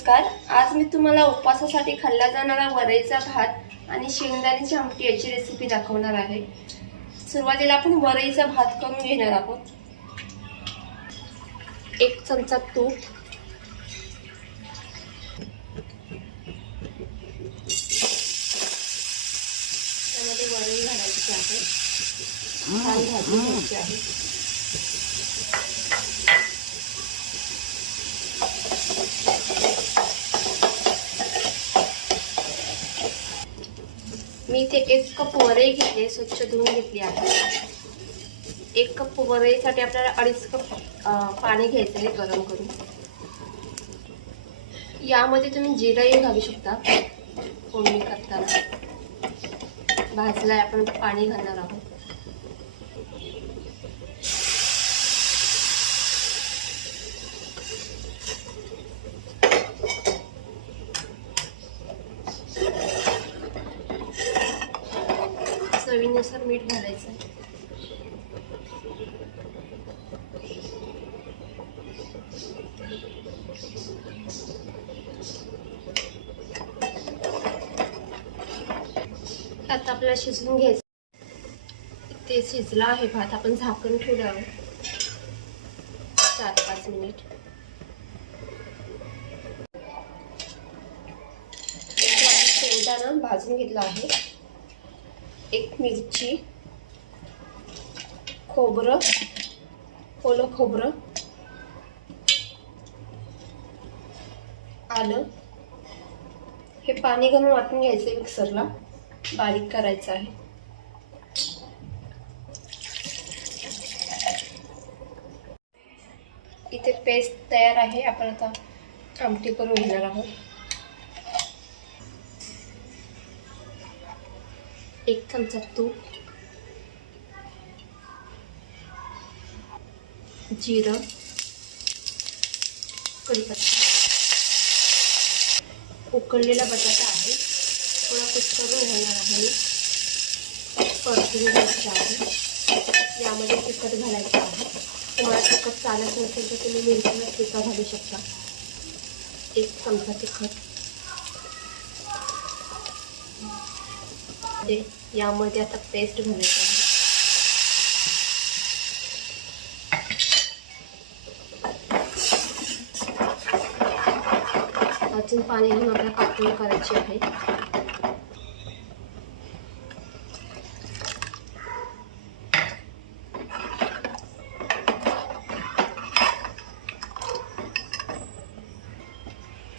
नमस्कार। आज मी तुम्हाला उपवासासाठी खाल्ला जाणारा वरईचा भात आणि शेंगदाण्याची आमटी याची रेसिपी दाखवणार आहे। सुरुवातीला आपण वरईचा भात करून घेणार आहोत। 1 चमचा तूप, त्यामध्ये वरई घालायची आहे, छान भाजून घ्यायची आहे। मी इथे 1 कप वरई घेतली, स्वच्छ धुवून घेतली आहे। 1 कप वरईसाठी आपल्याला 2.5 कप पाणी घ्यायचं आहे गरम करून। यामध्ये तुम्ही जिराही घालू शकता। फोडणी करताना भाजला आपण पाणी घालणार आहोत। चवीनुसार मीठ घालायचं। आता आपल्याला शिजवून घ्यायचं। ते शिजला आहे भात, आपण झाकण ठेवूया 4-5 मिनिट। शेंगदाणा भाजून घेतला आहे, 1 मिरची, खोबरं, ओलं खोबरं, आलं, हे पाणी घालून वाटून घ्यायचं, मिक्सरला बारीक करायचं आहे। इथे पेस्ट तयार आहे, आपण आता आमटी करून घेणार आहोत। 1 चमचा तूप, जिरं, कढीपत्ता, उकळलेला बटाटा आहे, थोडा कुस्करून घालणार आहे, परतून घ्यायचं आहे। यामध्ये तिखट घालायचं आहे। तुम्हाला तिखट चालत नसेल तर तुम्ही मिरचीला ठेचा घालू शकता। 1 चमचा तिखट, यामध्ये आता पेस्ट घालायची आहे। अजून पाणी घालून आपल्याला पातळ करायची आहे।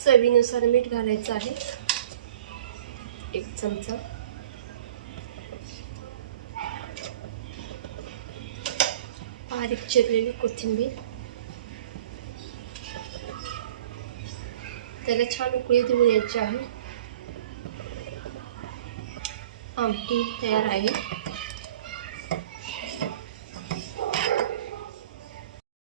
चवीनुसार मीठ घालायचं आहे, 1 चमचा। बारीक चिरलेली कोथिंबीर, त्याला छान उकळी देऊ द्यायची आहे। आमटी तयार आहे।